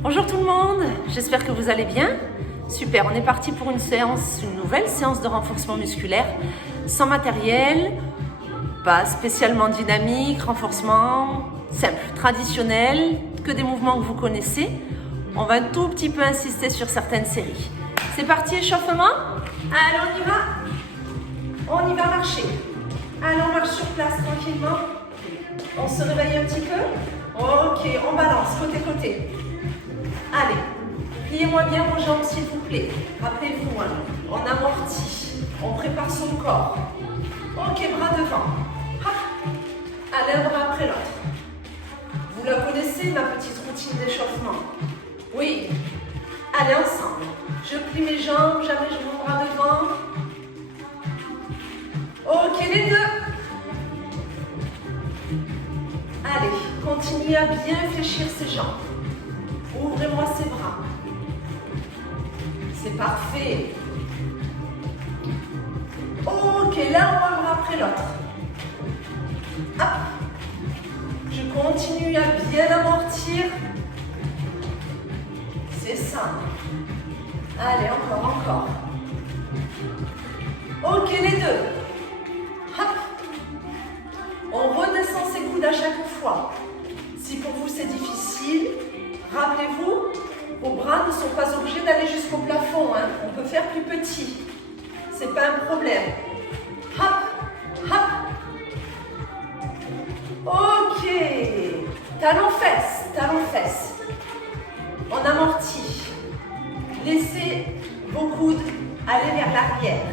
Bonjour tout le monde, j'espère que vous allez bien. Super, on est parti pour une nouvelle séance de renforcement musculaire, sans matériel, pas spécialement dynamique, renforcement simple, traditionnel, que des mouvements que vous connaissez. On va un tout petit peu insister sur certaines séries. C'est parti, échauffement. Allez, on y va marcher. Allez, on marche sur place tranquillement. On se réveille un petit peu. Ok, on balance, côté. Allez, pliez-moi bien vos jambes s'il vous plaît. Rappelez-vous, on amortit, on prépare son corps. Ok, bras devant. Allez, un bras après l'autre. Vous la connaissez, ma petite routine d'échauffement? Oui. Allez, ensemble. Je plie mes jambes, jamais je mon bras devant. Ok, les deux. Allez, continuez à bien fléchir ses jambes. Ouvrez-moi ses bras. C'est parfait. Ok, là, on va un bras après l'autre. Hop. Je continue à bien amortir. C'est ça. Allez, encore. Ok, les deux. Hop. On redescend ses coudes à chaque fois. Si pour vous c'est difficile, rappelez-vous, vos bras ne sont pas obligés d'aller jusqu'au plafond. On peut faire plus petit. C'est pas un problème. Hop. Ok. Talons-fesses. On amortit. Laissez vos coudes aller vers l'arrière.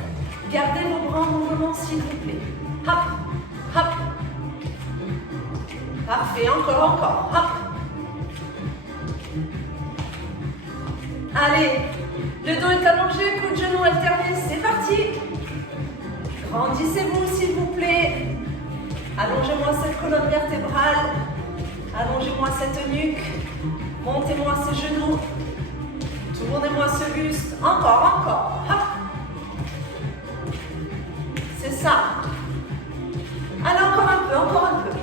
Gardez vos bras en mouvement s'il vous plaît. Hop. Parfait, encore. Hop. Allez, le dos est allongé, coude genou alterné, c'est parti. Grandissez-vous s'il vous plaît. Allongez-moi cette colonne vertébrale. Allongez-moi cette nuque. Montez-moi ces genoux. Tournez-moi ce buste. Encore. Hop. C'est ça. Allez, encore un peu.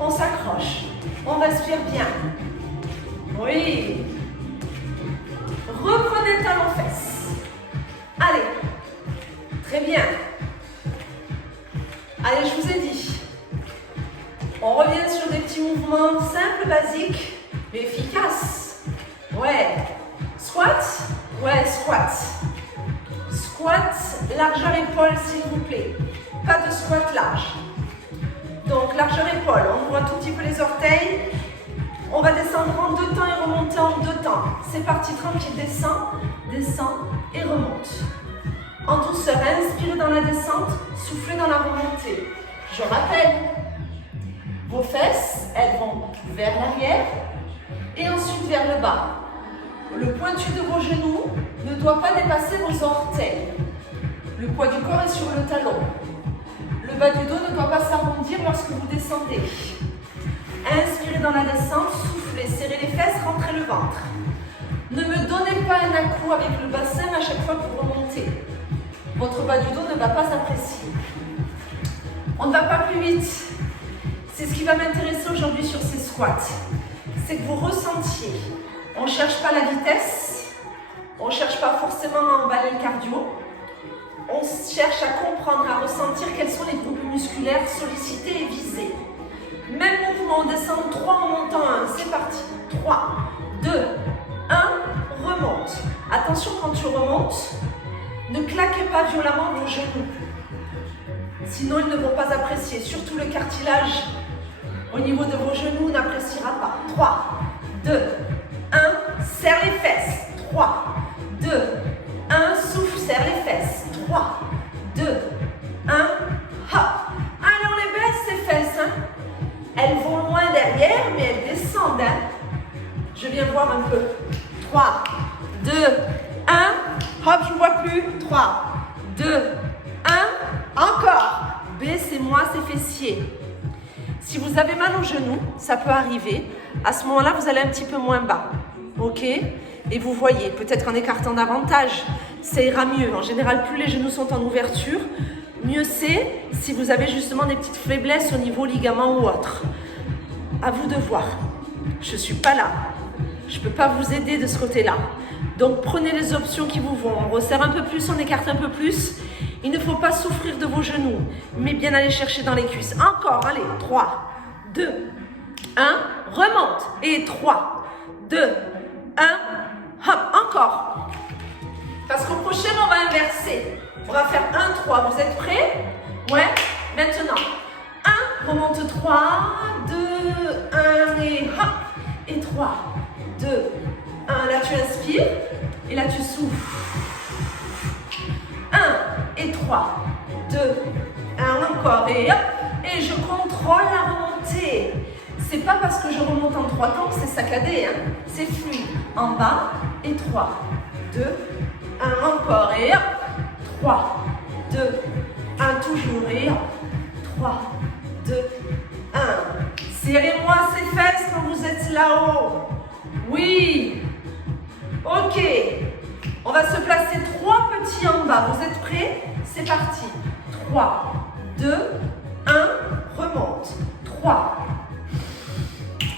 On s'accroche. On respire bien. Oui. Reprenez talons-fesses. Allez. Très bien. Allez, je vous ai dit. On revient sur des petits mouvements simples, basiques, mais efficaces. Ouais. Squat. Ouais, squat. Squat, largeur épaule, s'il vous plaît. Pas de squat large. Donc, largeur épaule, on ouvre un tout petit peu les orteils. On va descendre en 2 temps et remonter en 2 temps. C'est parti, tranquille, descend et remonte. En douceur, inspirez dans la descente, soufflez dans la remontée. Je rappelle, vos fesses, elles vont vers l'arrière et ensuite vers le bas. Le pointu de vos genoux ne doit pas dépasser vos orteils. Le poids du corps est sur le talon. Le bas du dos ne doit pas s'arrondir lorsque vous descendez. Inspirez dans la descente, soufflez, serrez les fesses, rentrez le ventre. Ne me donnez pas un à-coup avec le bassin à chaque fois que vous remontez. Votre bas du dos ne va pas apprécier. On ne va pas plus vite. C'est ce qui va m'intéresser aujourd'hui sur ces squats. C'est que vous ressentiez. On ne cherche pas la vitesse. On ne cherche pas forcément à emballer le cardio. On cherche à comprendre, à ressentir quels sont les groupes musculaires sollicités et visés. Même mouvement, on descend 3 en montant 1. C'est parti. 3, 2, 1, remonte. Attention quand tu remontes, ne claquez pas violemment vos genoux. Sinon, ils ne vont pas apprécier. Surtout le cartilage au niveau de vos genoux n'appréciera pas. 3, 2, 1, serre les fesses. 3, 2, 1, souffle, serre les fesses. 3, 2, 1, hop. Allez, on les baisse ces fesses. Elles vont loin derrière, mais elles descendent. Je viens voir un peu. 3, 2, 1. Hop, je ne vois plus. 3, 2, 1. Encore. Baissez-moi ces fessiers. Si vous avez mal au genou, ça peut arriver. À ce moment-là, vous allez un petit peu moins bas. Ok? Et vous voyez, peut-être en écartant davantage, ça ira mieux. En général, plus les genoux sont en ouverture, mieux c'est si vous avez justement des petites faiblesses au niveau ligament ou autre. À vous de voir. Je ne suis pas là. je ne peux pas vous aider de ce côté-là. Donc prenez les options qui vous vont. On resserre un peu plus, on écarte un peu plus. Il ne faut pas souffrir de vos genoux, mais bien aller chercher dans les cuisses. Encore, allez, 3, 2, 1, remonte. Et 3, 2, 1, hop, encore. Parce qu'au prochain, on va inverser. On va faire 1, 3. Vous êtes prêts? Ouais. Maintenant, 1, remonte 3, 2, 1 et hop. Et 3, 2, 1. Là, tu inspires. Et là, tu souffles. 1 et 3, 2, 1 encore. Et hop. Et je contrôle la remontée. C'est pas parce que je remonte en 3 temps que c'est saccadé. Hein. C'est fluide. En bas. Et 3, 2, 1 encore. Et hop. 3, 2, 1 toujours. Et hop. 3, 2, 1. Serrez-moi ces fesses quand vous êtes là-haut. Oui. Ok. On va se placer 3 petits en bas. Vous êtes prêts? C'est parti. 3, 2, 1. Remonte. 3.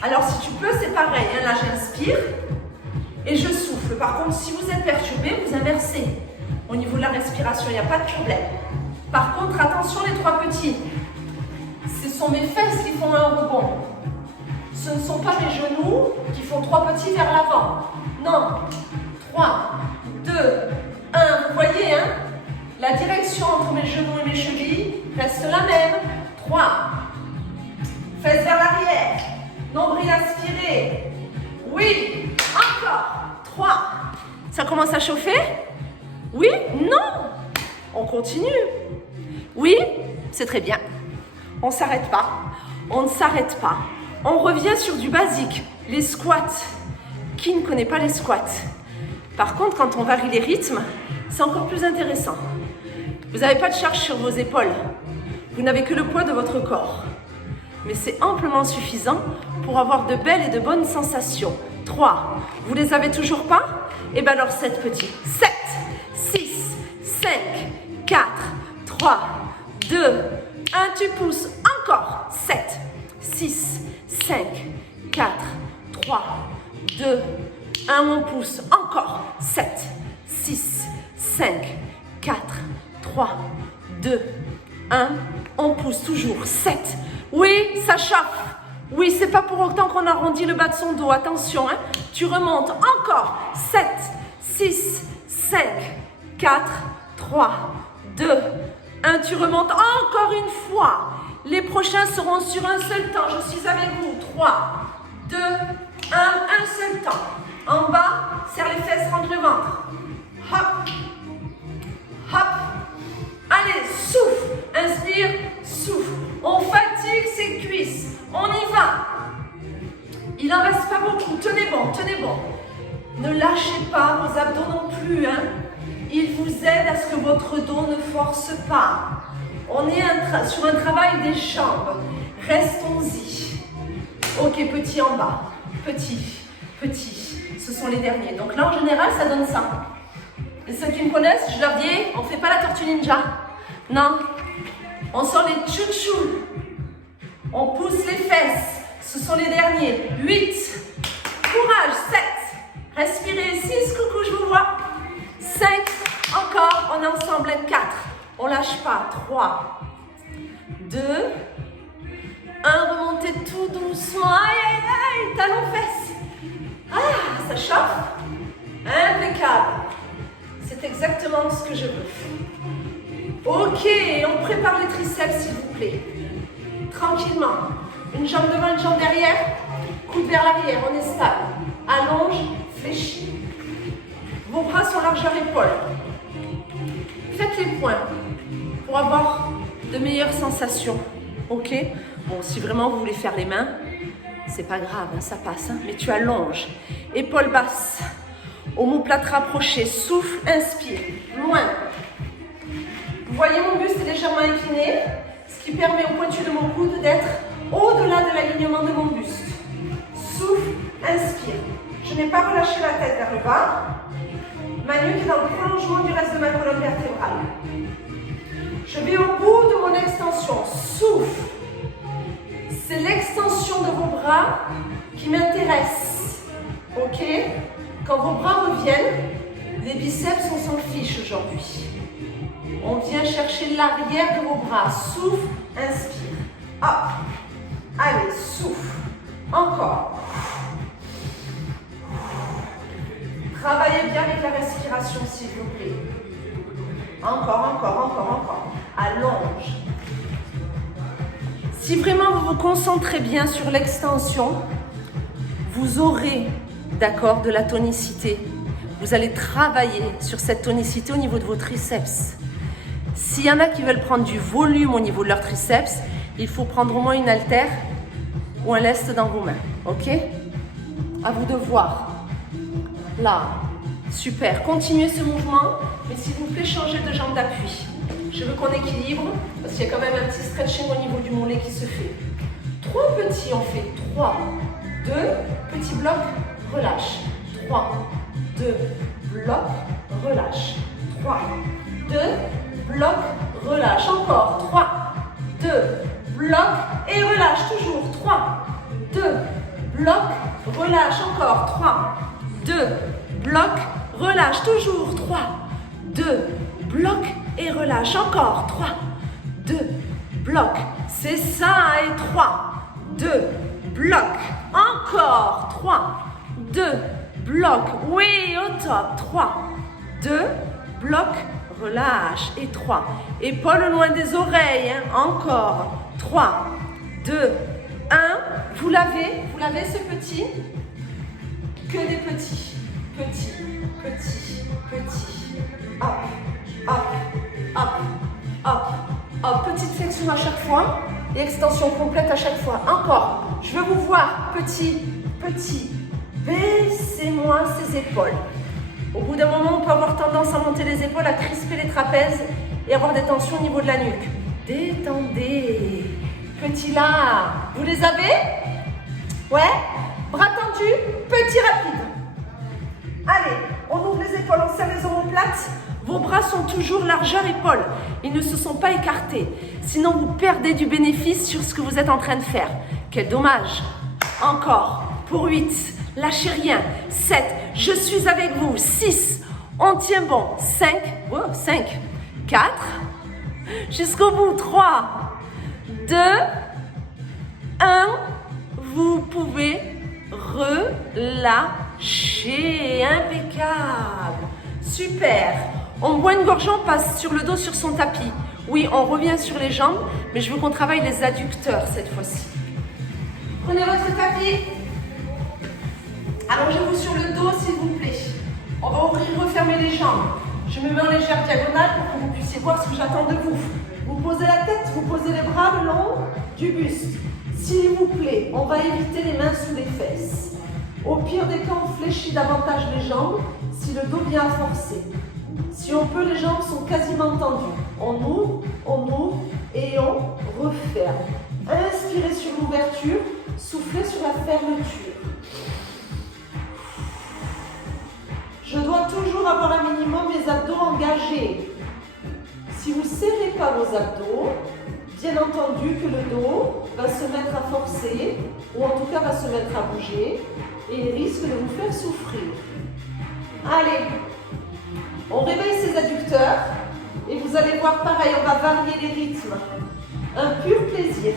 Alors si tu peux, c'est pareil. Hein. Là, j'inspire et je souffle. Par contre, si vous êtes perturbé, vous inversez. Au niveau de la respiration, il n'y a pas de problème. Par contre, attention les 3 petits. Ce sont mes fesses qui font un rebond. Ce ne sont pas mes genoux qui font 3 petits vers l'avant. Non. 3, 2, 1. Vous voyez, hein? La direction entre mes genoux et mes chevilles reste la même. 3. Fesses vers l'arrière. Nombril aspiré. Oui. Encore. 3. Ça commence à chauffer? Oui? Non. On continue. Oui? C'est très bien. On ne s'arrête pas. On ne s'arrête pas. On revient sur du basique. Les squats. Qui ne connaît pas les squats? Par contre, quand on varie les rythmes, c'est encore plus intéressant. Vous n'avez pas de charge sur vos épaules. Vous n'avez que le poids de votre corps. Mais c'est amplement suffisant pour avoir de belles et de bonnes sensations. 3. Vous les avez toujours pas? Et bien alors 7 petits. 7, 6, 5, 4, 3, 2, 1. Tu pousses. Encore. 7, 6, 5, 4, 3, 2, 1. On pousse. Encore. 7, 6, 5, 4, 3, 2, 1. On pousse toujours. 7. Oui, ça chauffe. Oui, c'est pas pour autant qu'on arrondit le bas de son dos. Attention, hein. Tu remontes. Encore. 7, 6, 5, 4, 3, 2, 1. Tu remontes encore une fois. Les prochains seront sur un seul temps. Je suis avec vous. 3, 2, 1. Un seul temps. En bas, serre les fesses, rentre le ventre. Hop. Hop. Allez, souffle. Inspire, souffle. On fatigue ses cuisses. On y va. Il n'en reste pas beaucoup. Tenez bon, tenez bon. Ne lâchez pas vos abdos non plus. Hein. Ils vous aident à ce que votre dos ne force pas. On est sur un travail des jambes. Restons-y. Ok, petit en bas. Petit, petit. Ce sont les derniers. Donc là, en général, ça donne ça. Et ceux qui me connaissent, je leur dis, on ne fait pas la tortue ninja. Non. On sort les tchou-tchou. On pousse les fesses. Ce sont les derniers. 8. Courage. 7. Respirez. 6. Coucou, je vous vois. 5. Encore. On est ensemble. 4. On lâche pas. 3. 2. 1. Remontez tout doucement. Aïe, aïe, aïe. Talons fesses. Ah, ça chauffe. Impeccable. C'est exactement ce que je veux. Ok, on prépare les triceps s'il vous plaît. Tranquillement. Une jambe devant, une jambe derrière. Coude vers l'arrière, on est stable. Allonge, fléchis. Vos bras sont largeur épaule. Faites les points pour avoir de meilleures sensations. Ok? Bon, si vraiment vous voulez faire les mains, c'est pas grave, hein, ça passe. Hein, mais tu allonges. Épaules basses. Omoplate rapprochée. Souffle, inspire. Loin. Vous voyez, mon buste est légèrement incliné, ce qui permet au pointu de mon coude d'être au-delà de l'alignement de mon buste. Souffle, inspire. Je n'ai pas relâché la tête vers le bas. Ma nuque est dans le prolongement du reste de ma colonne vertébrale. Je vais au bout de mon extension. Souffle. C'est l'extension de vos bras qui m'intéresse. Ok? vos bras reviennent, les biceps, on s'en fiche aujourd'hui. On vient chercher l'arrière de vos bras. Souffle, inspire. Hop. Allez, souffle. Encore. Travaillez bien avec la respiration, s'il vous plaît. Encore, encore, encore, encore. Allonge. Si vraiment vous vous concentrez bien sur l'extension, vous aurez, d'accord, de la tonicité. Vous allez travailler sur cette tonicité au niveau de vos triceps. S'il y en a qui veulent prendre du volume au niveau de leurs triceps, il faut prendre au moins une haltère ou un lest dans vos mains. Ok? À vous de voir. Là. Super. Continuez ce mouvement, mais s'il vous plaît, changez de jambe d'appui. Je veux qu'on équilibre, parce qu'il y a quand même un petit stretching au niveau du mollet qui se fait. 3 petits, on fait 3, 2, petit bloc, relâche. 3, 2, bloc, relâche. 3, 2, bloc, relâche. Encore. 3, 2, bloc et relâche. Toujours. 3, 2, bloc, relâche. Encore. 3, 2, bloc, relâche. Toujours. 3, 2, bloc et relâche. Encore. 3, 2, bloc. C'est ça. Et 3, 2, bloc. Encore. 3, 2, bloc. Oui, au top. 3, 2, bloc. Relâche. Et 3. Épaules loin des oreilles. Hein. Encore. 3, 2, 1. Vous l'avez ce petit. Que des petits. Petits, petits, petits. Hop, hop, hop, hop, hop. Petite flexion à chaque fois. Et extension complète à chaque fois. Encore. Je veux vous voir. Petit, petit. Baissez-moi ces épaules. Au bout d'un moment, on peut avoir tendance à monter les épaules, à crisper les trapèzes et avoir des tensions au niveau de la nuque. Détendez. Petit là. Vous les avez? Ouais? Bras tendus, petit rapide. Allez, on ouvre les épaules, on serre les omoplates. Vos bras sont toujours largeur épaule. Ils ne se sont pas écartés. Sinon, vous perdez du bénéfice sur ce que vous êtes en train de faire. Quel dommage. Encore. Pour 8. Lâchez rien. 7. Je suis avec vous. 6. On tient bon. 5. Oh, 5. 4. Jusqu'au bout. 3. 2. 1. Vous pouvez relâcher. Impeccable. Super. On boit une gorgée, on passe sur le dos, sur son tapis. Oui, on revient sur les jambes, mais je veux qu'on travaille les adducteurs cette fois-ci. Prenez votre tapis. Allongez-vous sur le dos, s'il vous plaît. On va ouvrir, refermer les jambes. Je me mets en légère diagonale pour que vous puissiez voir ce que j'attends de vous. Vous posez la tête, vous posez les bras le long du buste. S'il vous plaît, on va éviter les mains sous les fesses. Au pire des cas, on fléchit davantage les jambes si le dos vient à forcer. Si on peut, les jambes sont quasiment tendues. On ouvre et on referme. Inspirez sur l'ouverture, soufflez sur la fermeture. Je dois toujours avoir un minimum les abdos engagés. Si vous ne serrez pas vos abdos, bien entendu que le dos va se mettre à forcer, ou en tout cas va se mettre à bouger, et il risque de vous faire souffrir. Allez, on réveille ses adducteurs, et vous allez voir pareil, on va varier les rythmes. Un pur plaisir.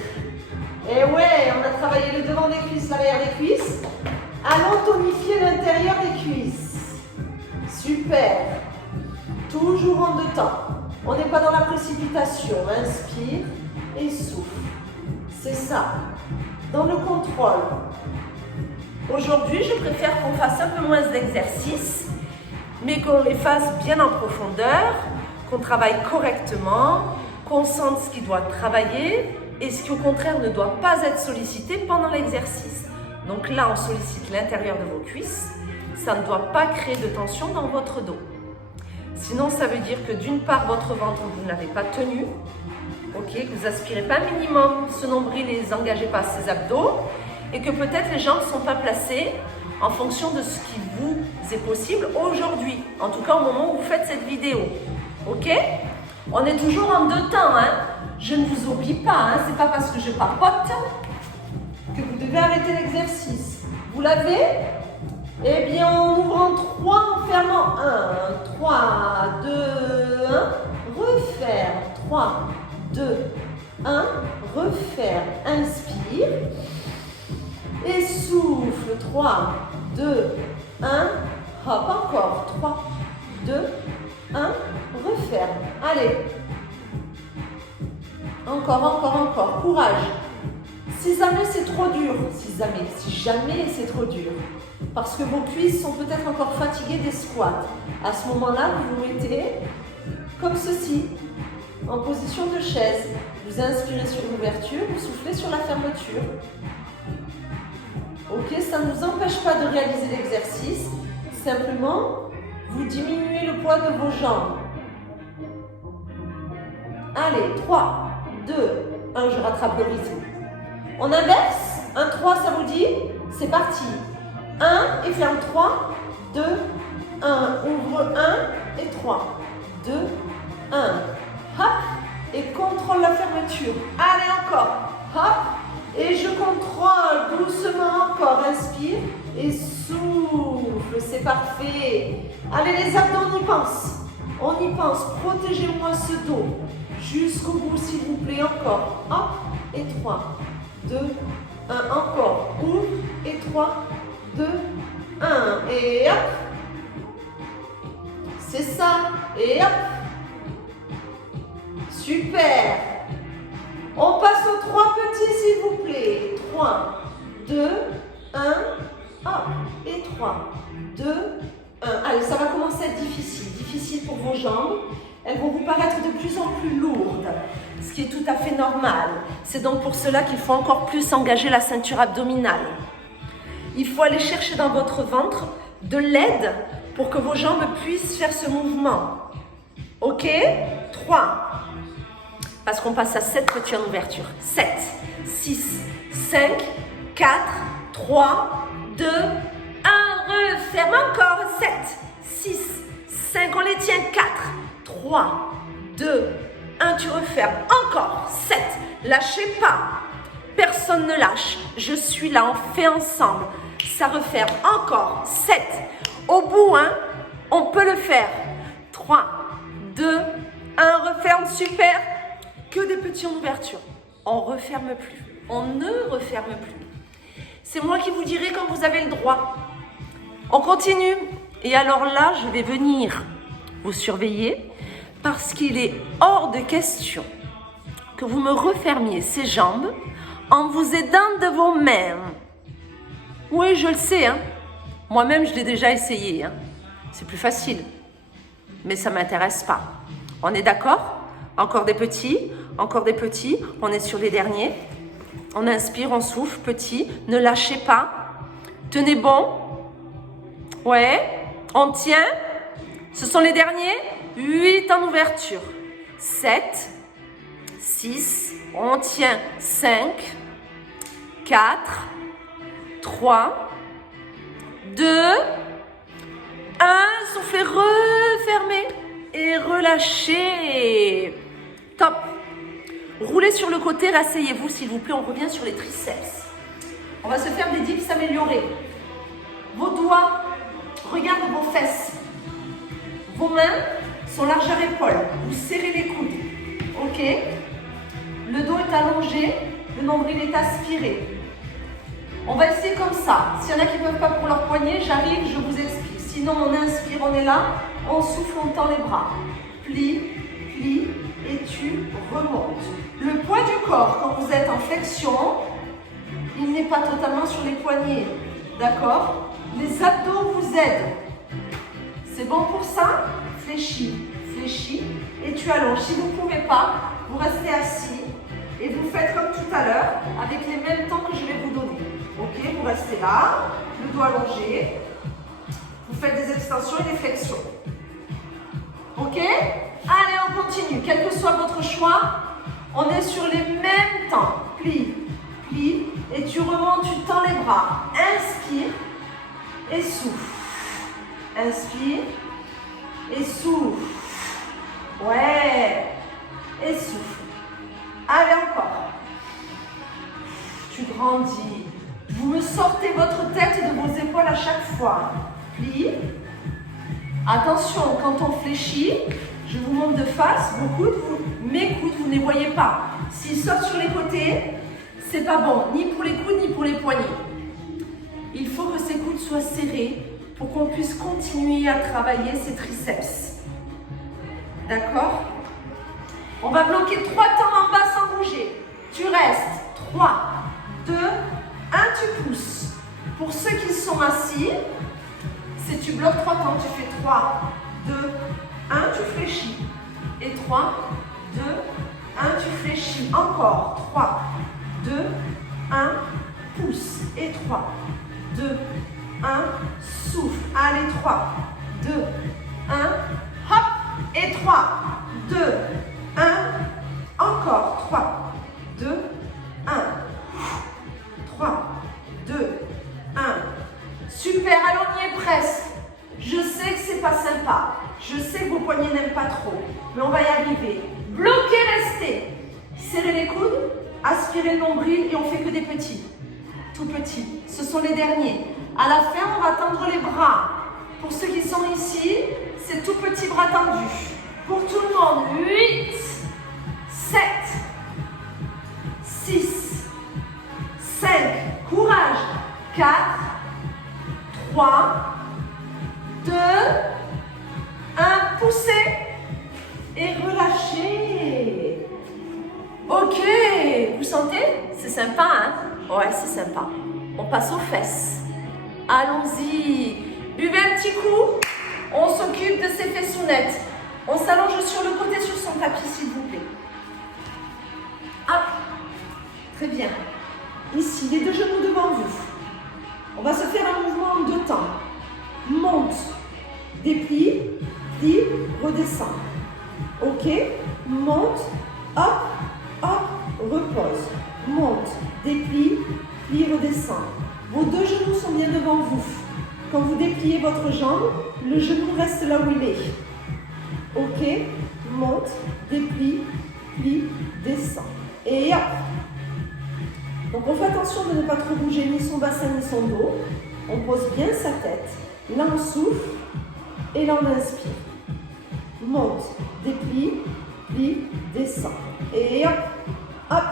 Et ouais, on a travaillé le devant des cuisses, l'arrière des cuisses. Allons tonifier l'intérieur des cuisses. Super. Toujours en 2 temps. On n'est pas dans la précipitation. Inspire et souffle. C'est ça. Dans le contrôle. Aujourd'hui, je préfère qu'on fasse un peu moins d'exercices, mais qu'on les fasse bien en profondeur, qu'on travaille correctement, qu'on sente ce qui doit travailler et ce qui au contraire ne doit pas être sollicité pendant l'exercice. Donc là, on sollicite l'intérieur de vos cuisses. Ça ne doit pas créer de tension dans votre dos. Sinon, ça veut dire que d'une part, votre ventre, vous ne l'avez pas tenu. Ok, que vous aspirez pas un minimum ce nombril et les engagez pas ces abdos. Et que peut-être les jambes ne sont pas placées en fonction de ce qui vous est possible aujourd'hui. En tout cas, au moment où vous faites cette vidéo. Ok? On est toujours en 2 temps. Hein? Je ne vous oublie pas. Hein? Ce n'est pas parce que je papote que vous devez arrêter l'exercice. Vous l'avez? Eh bien, on ouvre en 3. refaire. Inspire. Et souffle. 3, 2, 1. Hop, encore. 3, 2, 1. Referme. Allez. Encore. Courage. Si jamais c'est trop dur, si jamais c'est trop dur, parce que vos cuisses sont peut-être encore fatiguées des squats, à ce moment-là, vous vous mettez comme ceci, en position de chaise. Vous inspirez sur l'ouverture, vous soufflez sur la fermeture. Ok, ça ne vous empêche pas de réaliser l'exercice, simplement, vous diminuez le poids de vos jambes. Allez, 3, 2, 1, je rattrape le rythme. On inverse, 1, 3, ça vous dit? C'est parti. 1 et ferme 3, 2, 1, ouvre 1 et 3, 2, 1. Hop, et contrôle la fermeture. Allez, encore. Hop, et je contrôle doucement encore. Inspire et souffle, c'est parfait. Allez, les abdos, on y pense. On y pense. Protégez-moi ce dos. Jusqu'au bout, s'il vous plaît, encore. Hop, et 3, 2, 1, encore. Ouvre, et 3, 2, 1. Et hop. C'est ça. Et hop. Super. On passe aux 3 petits, s'il vous plaît. 3, 2, 1, hop. Et 3, 2, 1. Allez, ça va commencer à être difficile. Difficile pour vos jambes. Elles vont vous paraître de plus en plus lourdes, ce qui est tout à fait normal. C'est donc pour cela qu'il faut encore plus engager la ceinture abdominale. Il faut aller chercher dans votre ventre de l'aide pour que vos jambes puissent faire ce mouvement. Ok? 3. Parce qu'on passe à 7 petits en ouverture. 7, 6, 5, 4, 3, 2, 1. Referme encore. 7, 6, 5. On les tient. 4, 3, 2, 1. Tu refermes. Encore. 7. Lâchez pas. Personne ne lâche. Je suis là. On fait ensemble. Ça referme. Encore. 7. Au bout, hein, on peut le faire. 3, 2, 1. Referme. Super. Que des petits en ouverture. On ne referme plus. On ne referme plus. C'est moi qui vous dirai quand vous avez le droit. On continue. Et alors là, je vais venir vous surveiller parce qu'il est hors de question que vous me refermiez ces jambes en vous aidant de vos mains. Oui, je le sais. Hein. Moi-même, je l'ai déjà essayé. Hein. C'est plus facile. Mais ça ne m'intéresse pas. On est d'accord ? Encore des petits, on est sur les derniers. On inspire, on souffle, petit, ne lâchez pas. Tenez bon. Ouais, on tient. Ce sont les derniers. 8 en ouverture. 7, 6, on tient. 5, 4, 3, 2, 1. Soufflez, refermez et relâchez. Top. Roulez sur le côté, rasseyez-vous s'il vous plaît. On revient sur les triceps. On va se faire des dips améliorés. Vos doigts regardent vos fesses. Vos mains sont largeur épaule. Vous serrez les coudes. Ok. Le dos est allongé. Le nombril est aspiré. On va essayer comme ça. S'il y en a qui ne peuvent pas pour leur poignet, j'arrive, je vous explique. Sinon, on inspire, on est là. On souffle, on tend les bras. Plie, plie. Et tu remontes. Le poids du corps, quand vous êtes en flexion, il n'est pas totalement sur les poignets. D'accord? Les abdos vous aident. C'est bon pour ça? Fléchis, fléchis. Et tu allonges. Si vous ne pouvez pas, vous restez assis. Et vous faites comme tout à l'heure, avec les mêmes temps que je vais vous donner. Ok? Vous restez là, le dos allongé. Vous faites des extensions et des flexions. Ok? Allez, on continue. Quel que soit votre choix, on est sur les mêmes temps. Plie, plie, et tu remontes, tu tends les bras. Inspire et souffle. Inspire et souffle. Ouais. Et souffle. Allez, encore. Tu grandis. Vous me sortez votre tête de vos épaules à chaque fois. Plie. Attention, quand on fléchit, je vous montre de face, vos coudes, mes coudes, vous ne les voyez pas. S'ils sortent sur les côtés, c'est pas bon, ni pour les coudes, ni pour les poignets. Il faut que ces coudes soient serrés pour qu'on puisse continuer à travailler ces triceps. D'accord? On va bloquer 3 temps en bas sans bouger. Tu restes. 3, 2, 1, tu pousses. Pour ceux qui sont assis, si tu bloques 3 temps, tu fais 3, 2, 1, tu fléchis. Et 3, 2, 1, tu fléchis. Encore. 3, 2, 1, pousse. Et 3, 2, 1, souffle. Allez, 3, 2, 1, hop. Et 3, 2, 1, encore. 3, 2, 1, 3, 2, 1. Super, allons, on y est presque. Je sais que c'est pas sympa. Je sais que vos poignets n'aiment pas trop. Mais on va y arriver. Bloquez, restez. Serrez les coudes, aspirez le nombril et on fait que des petits. Tout petits. Ce sont les derniers. À la fin, on va tendre les bras. Pour ceux qui sont ici, c'est tout petit bras tendu. Pour tout le monde, 8, 7, 6, 5, courage, 4, 3, 2, 1, poussez et relâchez. Ok, vous sentez? C'est sympa, hein? Ouais, c'est sympa. On passe aux fesses. Allons-y. Buvez un petit coup. On s'occupe de ces fessounettes. On s'allonge sur le côté sur son tapis, s'il vous plaît. Hop. Très bien. Ici, les 2 genoux devant vous. On va se faire un mouvement en 2 temps. Monte, déplie, plie, redescend. Ok? Monte, hop, hop, repose. Monte, déplie, plie, redescend. Vos 2 genoux sont bien devant vous. Quand vous dépliez votre jambe, le genou reste là où il est. Ok? Monte, déplie, plie, descend. Et hop! Donc on fait attention de ne pas trop bouger ni son bassin ni son dos. On pose bien sa tête. Là on souffle et là on inspire. Monte, déplie, plie, descend. Et hop, hop.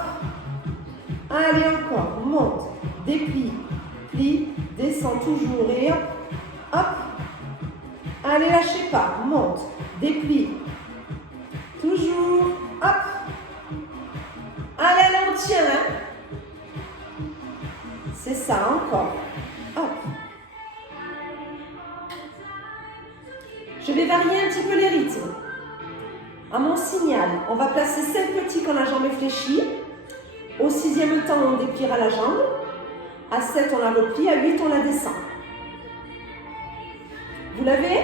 Allez encore, monte, déplie, plie, descend toujours et hop, hop. Allez, lâchez pas, monte, déplie, toujours, hop. Allez, là on tient, hein. C'est ça, encore. Hop. Je vais varier un petit peu les rythmes. À mon signal, on va placer 5 petits quand la jambe est fléchie. Au 6e temps, on dépliera la jambe. À 7, on la replie. À 8, on la descend. Vous l'avez?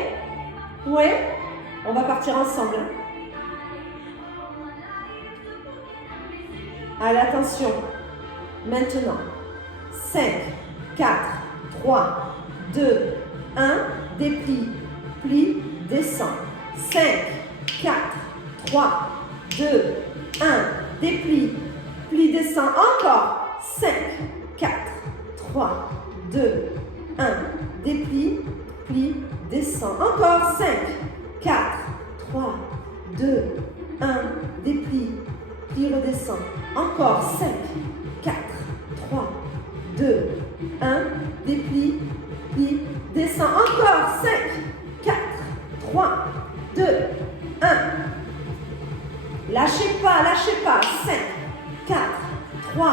Ouais? On va partir ensemble. Allez, attention. Maintenant. 5, 4, 3, 2, 1, déplie, plie, descend. 5, 4, 3, 2, 1, déplie, plie, descend. Encore. 5, 4, 3, 2, 1, déplie, plie, descend. Encore. 5, 4, 3, 2, 1, déplie, plie, redescend. Encore. 5, 4, 3, 2, 1, déplie, plie, descend. Encore. 5, 4, 3, 2, 1. Lâchez pas, lâchez pas. 5, 4, 3,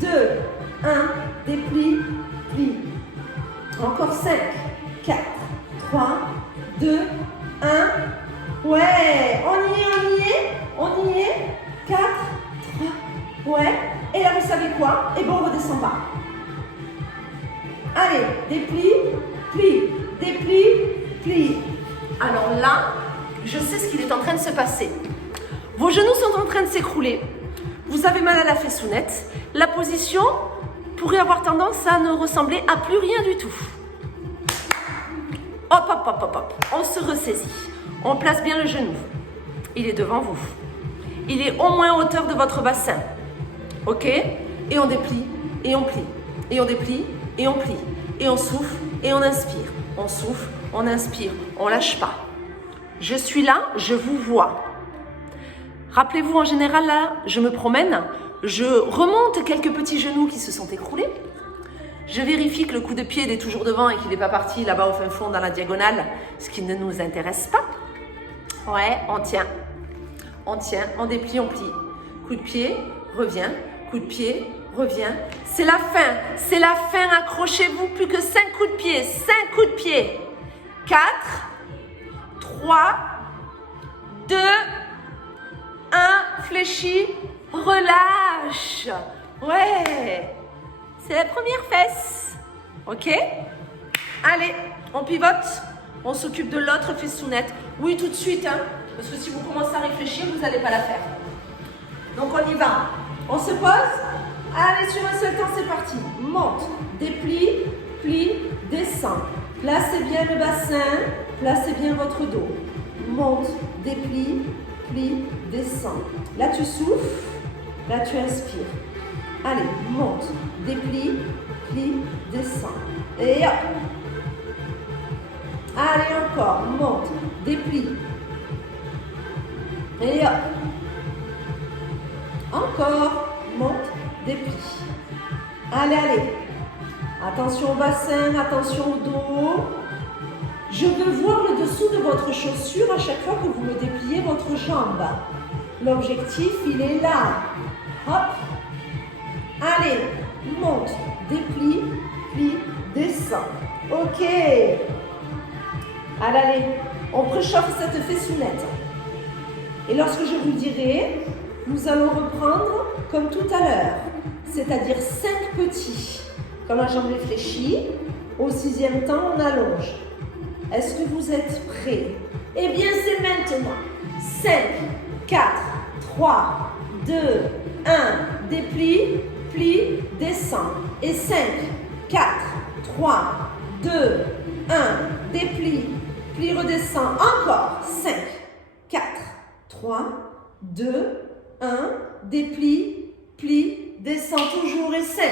2, 1. Déplie, plie. Encore 5, 4, 3, 2, 1. Ouais, on y est, on y est, on y est. 4, 3, ouais. Et là, vous savez quoi? Et bon, on redescend pas. Allez, déplie, plie, déplie, plie. Alors là, je sais ce qu'il est en train de se passer. Vos genoux sont en train de s'écrouler. Vous avez mal à la fessounette. La position pourrait avoir tendance à ne ressembler à plus rien du tout. Hop, hop, hop, hop, hop. On se ressaisit. On place bien le genou. Il est devant vous. Il est au moins à hauteur de votre bassin. Ok? Et on déplie, et on plie. Et on déplie, et on plie. Et on souffle, et on inspire. On souffle, on inspire. On lâche pas. Je suis là, je vous vois. Rappelez-vous, en général, là, je me promène, Je remonte quelques petits genoux qui se sont écroulés. Je vérifie que le coup de pied est toujours devant et qu'il n'est pas parti là-bas au fin fond dans la diagonale, ce qui ne nous intéresse pas. Ouais, on tient, on déplie, on plie. Coup de pied, revient, coup de pied, revient. C'est la fin, accrochez-vous, plus que 5 coups de pied, 5 coups de pied. 4, 3, 2, 1, fléchi, relâche. Ouais, c'est la première fesse. Ok? Allez, on pivote, on s'occupe de l'autre fessounette. Oui, tout de suite, hein, parce que si vous commencez à réfléchir, vous n'allez pas la faire. Donc on y va. On se pose. Allez, sur un seul temps, c'est parti. Monte, déplie, plie, descend. Placez bien le bassin, placez bien votre dos. Monte, déplie, plie, descend. Là, tu souffles, là, tu inspires. Allez, monte, déplie, plie, descend. Et hop. Allez, encore, monte, déplie. Et hop. Encore, monte, déplie. Allez, allez. Attention au bassin, attention au dos. Je veux voir le dessous de votre chaussure à chaque fois que vous me dépliez votre jambe. L'objectif, il est là. Hop. Allez, monte, déplie, plie, descend. Ok. Allez, allez. On préchauffe cette fessounette. Et lorsque je vous dirai, nous allons reprendre comme tout à l'heure, c'est-à-dire 5 petits. Quand la jambe est fléchie, au 6e temps, on allonge. Est-ce que vous êtes prêts? Eh bien, c'est maintenant. 5, 4, 3, 2, 1, déplie, plie, descend. Et 5, 4, 3, 2, 1, déplie, plie, redescend. Encore. 5, 4, 3, 2, 1, déplie, plie, descend toujours. Et 5,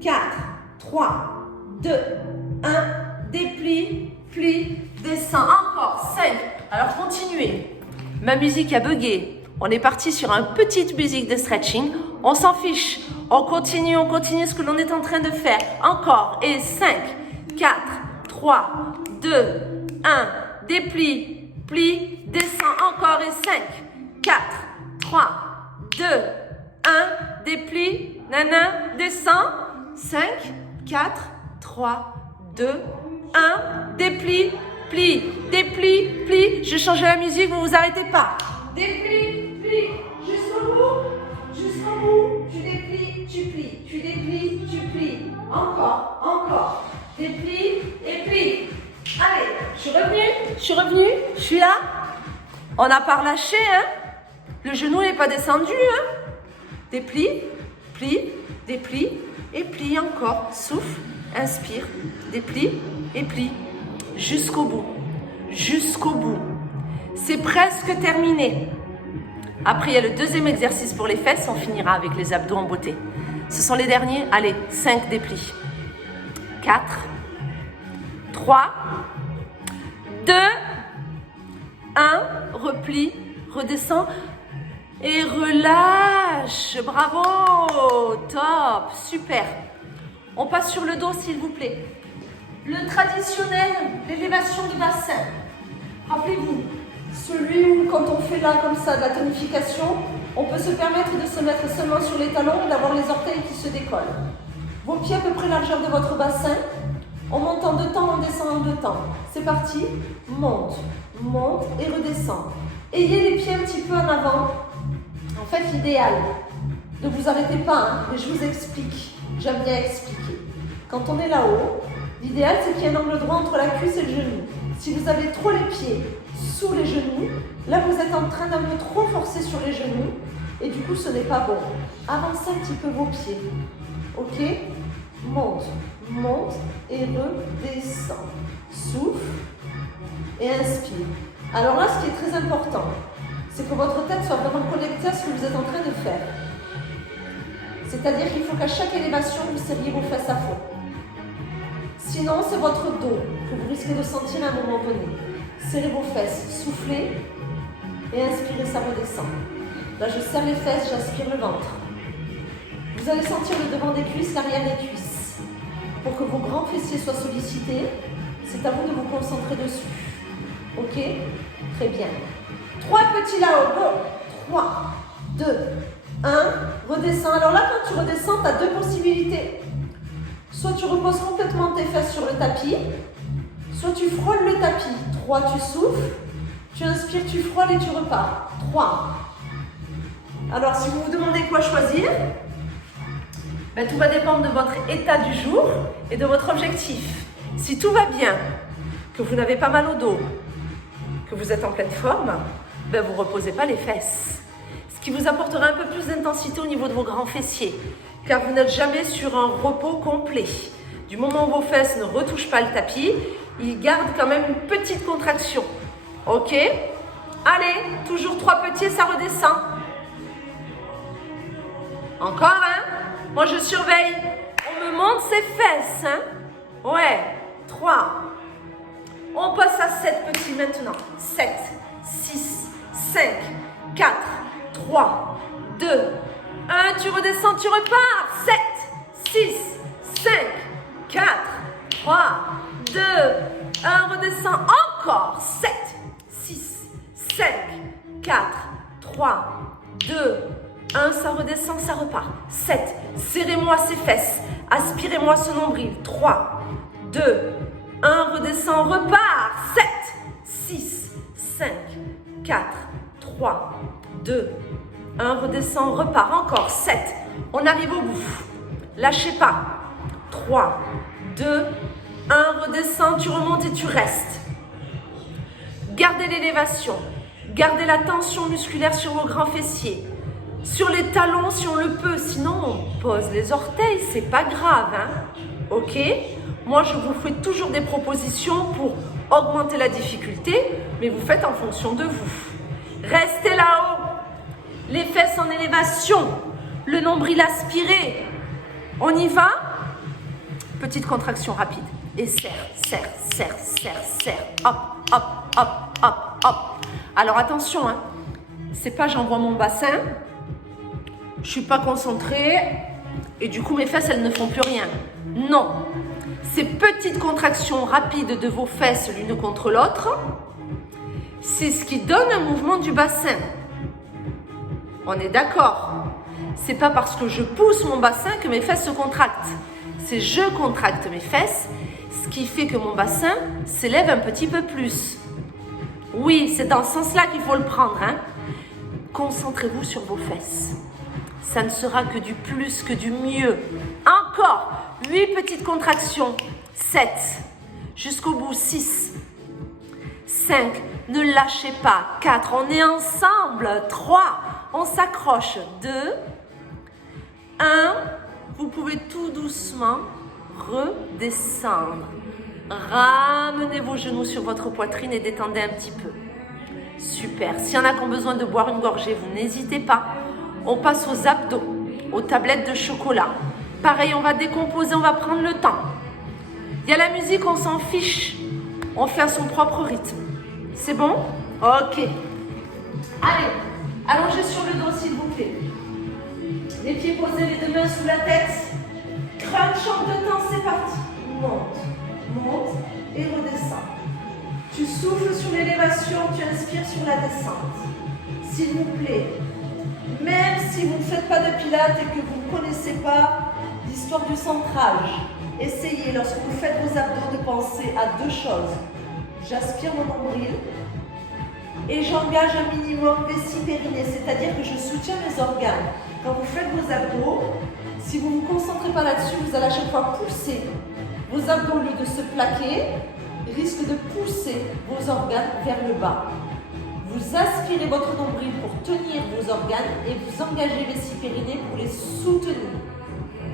4, 3, 2, 1, déplie, plie, descend. Encore. 5. Alors continuez. Ma musique a bugué. On est parti sur une petite musique de stretching. On s'en fiche. On continue ce que l'on est en train de faire. Encore. Et 5, 4, 3, 2, 1, déplie, plie, descend. Encore. Et 5, 4, 3, 2, 1, déplie, nana, descend. 5, 4, 3, 2, 1, déplie, plie, déplie, plie. Je change la musique, vous ne vous arrêtez pas. Déplie, plie, jusqu'au bout, tu déplies, tu plies, tu déplies, tu plies. Encore, déplie et plie. Allez, je suis là. On n'a pas relâché, hein. Le genou n'est pas descendu, hein. Déplie, plie, déplie et plie encore. Souffle, inspire, déplie et plie. Jusqu'au bout. C'est presque terminé. Après, il y a le deuxième exercice pour les fesses. On finira avec les abdos en beauté. Ce sont les derniers. Allez, 5 déplis. 4, 3, 2, 1. Replie, redescend et relâche. Bravo. Top. Super. On passe sur le dos, s'il vous plaît. Le traditionnel, l'élévation du bassin. Rappelez-vous, celui où quand on fait là comme ça de la tonification, on peut se permettre de se mettre seulement sur les talons et d'avoir les orteils qui se décollent. Vos pieds à peu près largeur de votre bassin. On monte en 2 temps, on descend en 2 temps. C'est parti. Monte et redescend. Ayez les pieds un petit peu en avant. En fait, l'idéal, ne vous arrêtez pas, hein, mais je vous explique. J'aime bien expliquer. Quand on est là-haut, l'idéal, c'est qu'il y ait un angle droit entre la cuisse et le genou. Si vous avez trop les pieds sous les genoux, là, vous êtes en train d'un peu trop forcer sur les genoux et du coup, ce n'est pas bon. Avancez un petit peu vos pieds. Ok? Monte et redescend. Souffle et inspire. Alors là, ce qui est très important, c'est que votre tête soit vraiment connectée à ce que vous êtes en train de faire. C'est-à-dire qu'il faut qu'à chaque élévation, vous serriez vos fesses à fond. Sinon, c'est votre dos que vous risquez de sentir à un moment donné. Serrez vos fesses, soufflez et inspirez, ça redescend. Là, je serre les fesses, j'aspire le ventre. Vous allez sentir le devant des cuisses, l'arrière des cuisses. Pour que vos grands fessiers soient sollicités, c'est à vous de vous concentrer dessus. Ok? Très bien. 3 petits là-haut. Go. 3, 2, 1. Redescends. Alors là, quand tu redescends, tu as 2 possibilités. Soit tu reposes complètement tes fesses sur le tapis, soit tu frôles le tapis. 3, tu souffles. Tu inspires, tu frôles et tu repars. 3. Alors, si vous vous demandez quoi choisir, ben, tout va dépendre de votre état du jour et de votre objectif. Si tout va bien, que vous n'avez pas mal au dos, que vous êtes en pleine forme, ben, vous ne reposez pas les fesses. Ce qui vous apportera un peu plus d'intensité au niveau de vos grands fessiers, car vous n'êtes jamais sur un repos complet. Du moment où vos fesses ne retouchent pas le tapis, ils gardent quand même une petite contraction. Ok? Allez, toujours 3 petits, ça redescend. Encore, hein? Moi, je surveille. On me monte ses fesses, hein? Ouais. 3. On passe à 7 petits maintenant. 7, 6, 5, 4, 3, 2, 1. Tu redescends, tu repars. 7, 6, 5, 4, 3, 2, 1. Redescends. Encore. 7, 6, 5, 4, 3, 2, 1, ça redescend, ça repart. 7, serrez-moi ces fesses. Aspirez-moi ce nombril. 3, 2, 1, redescend, repart. 7, 6, 5, 4, 3, 2, 1, redescend, repart. Encore. 7, on arrive au bout. Lâchez pas. 3, 2, 1, redescend, tu remontes et tu restes. Gardez l'élévation. Gardez la tension musculaire sur vos grands fessiers. Sur les talons si on le peut, sinon on pose les orteils, c'est pas grave, hein? Ok? Moi je vous fais toujours des propositions pour augmenter la difficulté, mais vous faites en fonction de vous. Restez là-haut, les fesses en élévation, le nombril aspiré. On y va? Petite contraction rapide. Et serre, serre, serre, serre, serre. Hop, hop, hop, hop, hop. Alors attention, hein? C'est pas j'envoie mon bassin. Je suis pas concentrée et du coup mes fesses elles ne font plus rien. Non, ces petites contractions rapides de vos fesses l'une contre l'autre, c'est ce qui donne un mouvement du bassin. On est d'accord? C'est pas parce que je pousse mon bassin que mes fesses se contractent. C'est je contracte mes fesses, ce qui fait que mon bassin s'élève un petit peu plus. Oui, c'est dans ce sens-là qu'il faut le prendre, hein. Concentrez-vous sur vos fesses. Ça ne sera que du plus, que du mieux. Encore 8 petites contractions. 7. Jusqu'au bout. 6. 5. Ne lâchez pas. 4. On est ensemble. 3. On s'accroche. 2. 1. Vous pouvez tout doucement redescendre. Ramenez vos genoux sur votre poitrine et détendez un petit peu. Super. S'il y en a qui ont besoin de boire une gorgée, vous n'hésitez pas. On passe aux abdos, aux tablettes de chocolat. Pareil, on va décomposer, on va prendre le temps. Il y a la musique, on s'en fiche. On fait à son propre rythme. C'est bon? Ok. Allez, allongez sur le dos s'il vous plaît. Les pieds posés, les 2 mains sous la tête. Crunch en 2 temps, c'est parti. Monte, monte et redescends. Tu souffles sur l'élévation, tu inspires sur la descente. S'il vous plaît. Même si vous ne faites pas de pilates et que vous ne connaissez pas l'histoire du centrage, essayez lorsque vous faites vos abdos de penser à 2 choses. J'aspire mon nombril et j'engage un minimum vessie périnée, c'est-à-dire que je soutiens mes organes. Quand vous faites vos abdos, si vous ne vous concentrez pas là-dessus, vous allez à chaque fois pousser. Vos abdos, au lieu de se plaquer, risquent de pousser vos organes vers le bas. Vous aspirez votre nombril pour tenir vos organes et vous engagez vessie périnée pour les soutenir.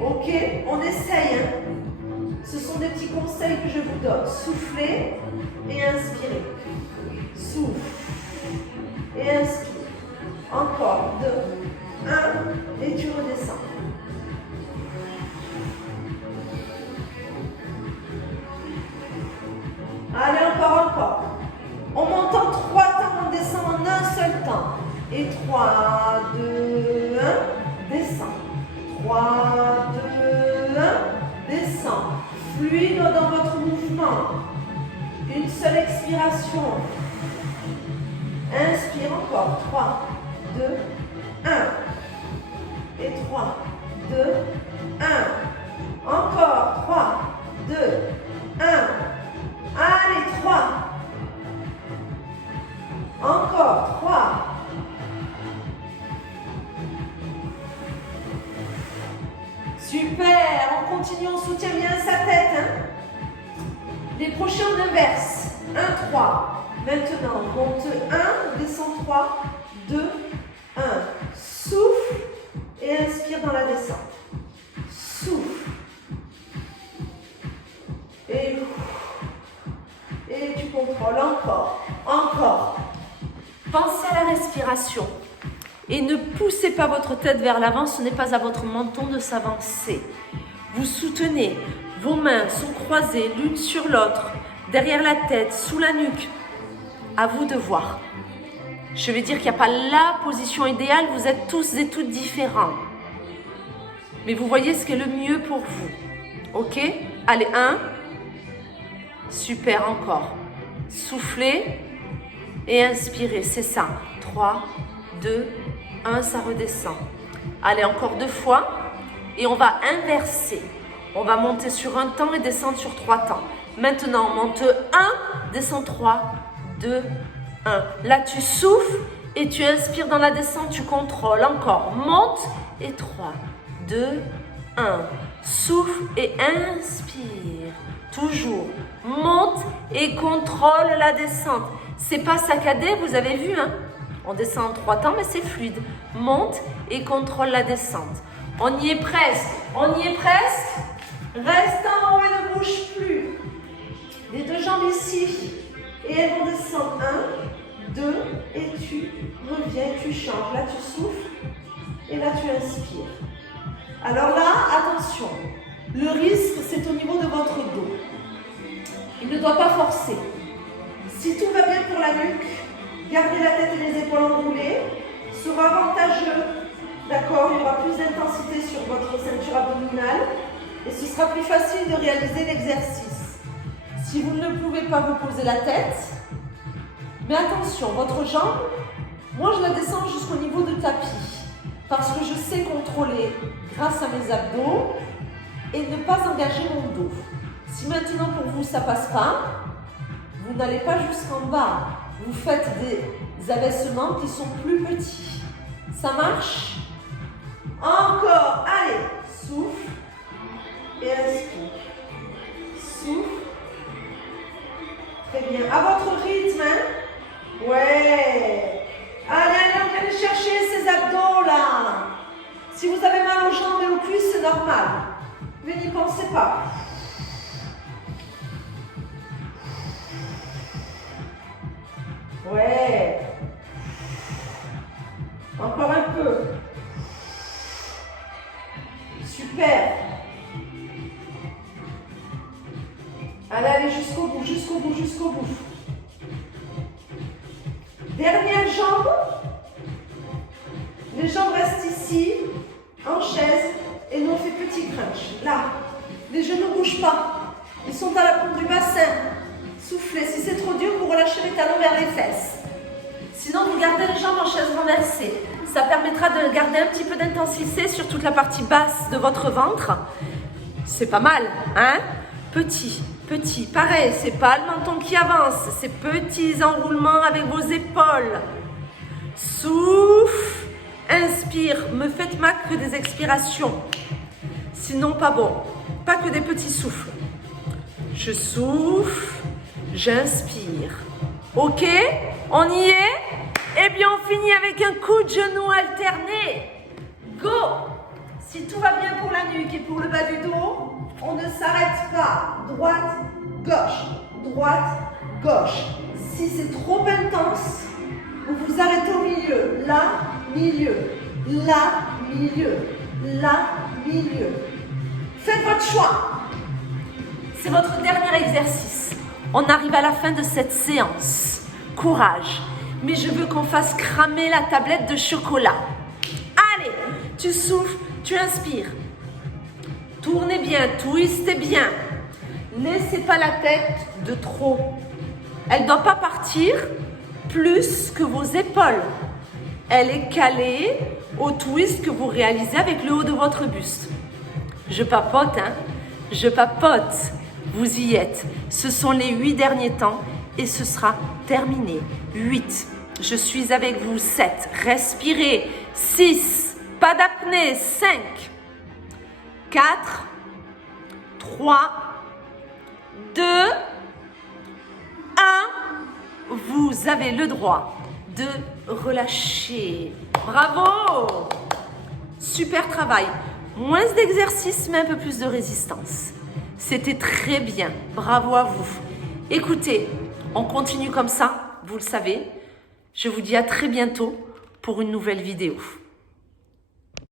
Ok? On essaye. Hein? Ce sont des petits conseils que je vous donne. Soufflez et inspirez. Souffle et inspire. Encore. 2, 1 et tu redescends. Allez, encore. On monte en 3 temps, on descend en un seul temps. Et 3, 2, 1, descend. 3, 2, 1. Descend. Fluide dans votre mouvement. Une seule expiration. Inspire encore. 3, 2, 1. Et 3, 2, 1. Encore. 3, 2, 1. Allez, 3. Encore. 3. Super. On continue, on soutient bien sa tête. Hein. Les prochains, on inverse. 1, 3. Maintenant, monte 1, descend 3, 2, 1. Souffle et inspire dans la descente. Souffle. Et tu contrôles encore, encore. Pensez à la respiration et ne poussez pas votre tête vers l'avant, ce n'est pas à votre menton de s'avancer. Vous soutenez, vos mains sont croisées l'une sur l'autre, derrière la tête, sous la nuque. À vous de voir. Je vais dire qu'il n'y a pas la position idéale, vous êtes tous et toutes différents. Mais vous voyez ce qui est le mieux pour vous. Ok? Allez, 1. Super, encore. Soufflez et inspirez, c'est ça. 3, 2, 1, ça redescend. Allez, encore 2 fois. Et on va inverser. On va monter sur un temps et descendre sur 3 temps. Maintenant, on monte 1, descend 3, 2, 1. Là, tu souffles et tu inspires dans la descente, tu contrôles. Encore, monte et 3, 2, 1. Souffle et inspire. Toujours. Monte et contrôle la descente. C'est pas saccadé, vous avez vu, hein? On descend en 3 temps, mais c'est fluide. Monte et contrôle la descente. On y est presque. On y est presque. Reste en haut et ne bouge plus. Les 2 jambes ici. Et elles vont descendre. 1, 2, et tu reviens, tu changes. Là, tu souffles et là, tu inspires. Alors là, attention. Le risque, c'est au niveau de votre dos. Il ne doit pas forcer. Si tout va bien pour la nuque, gardez la tête et les épaules enroulées. Sera avantageux. D'accord? Il y aura plus d'intensité sur votre ceinture abdominale. Et ce sera plus facile de réaliser l'exercice. Si vous ne pouvez pas vous poser la tête, mais attention, votre jambe, moi je la descends jusqu'au niveau du tapis. Parce que je sais contrôler grâce à mes abdos et ne pas engager mon dos. Si maintenant pour vous ça passe pas, vous n'allez pas jusqu'en bas. Vous faites des abaissements qui sont plus petits. Ça marche? Encore. Allez, souffle et inspire. Souffle. Très bien. À votre rythme, hein? Ouais. Allez, allez chercher ces abdos là. Si vous avez mal aux jambes et aux cuisses, c'est normal. Mais n'y pensez pas. Ouais. Encore un peu. Super. Allez, allez jusqu'au bout, jusqu'au bout, jusqu'au bout. Dernière jambe. Les jambes restent ici, en chaise, et nous on fait petit crunch. Là, les genoux ne bougent pas. Ils sont à la pointe du bassin. Soufflez. Si c'est trop dur, vous relâchez les talons vers les fesses. Sinon, vous gardez les jambes en chaise renversée. Ça permettra de garder un petit peu d'intensité sur toute la partie basse de votre ventre. C'est pas mal, hein? Petit, petit. Pareil, c'est pas le menton qui avance. C'est petits enroulements avec vos épaules. Souffle. Inspire. Me faites pas que des expirations. Sinon, pas bon. Pas que des petits souffles. Je souffle. J'inspire. Ok? On y est? Eh bien, on finit avec un coup de genou alterné. Go! Si tout va bien pour la nuque et pour le bas du dos, on ne s'arrête pas. Droite, gauche. Droite, gauche. Si c'est trop intense, vous vous arrêtez au milieu. Là, milieu. Là, milieu. Là, milieu. Faites votre choix. C'est votre dernier exercice. On arrive à la fin de cette séance. Courage. Mais je veux qu'on fasse cramer la tablette de chocolat. Allez, tu souffles, Tu inspires. Tournez bien, twistez bien. Laissez pas la tête de trop. Elle ne doit pas partir plus que vos épaules. Elle est calée au twist que vous réalisez avec le haut de votre buste. Je papote, hein? Je papote. Vous y êtes. Ce sont les 8 derniers temps et ce sera terminé. 8. Je suis avec vous. 7. Respirez. 6. Pas d'apnée. 5. 4. 3. 2. 1. Vous avez le droit de relâcher. Bravo! Super travail. Moins d'exercice, mais un peu plus de résistance. C'était très bien. Bravo à vous. Écoutez, on continue comme ça, vous le savez. Je vous dis à très bientôt pour une nouvelle vidéo.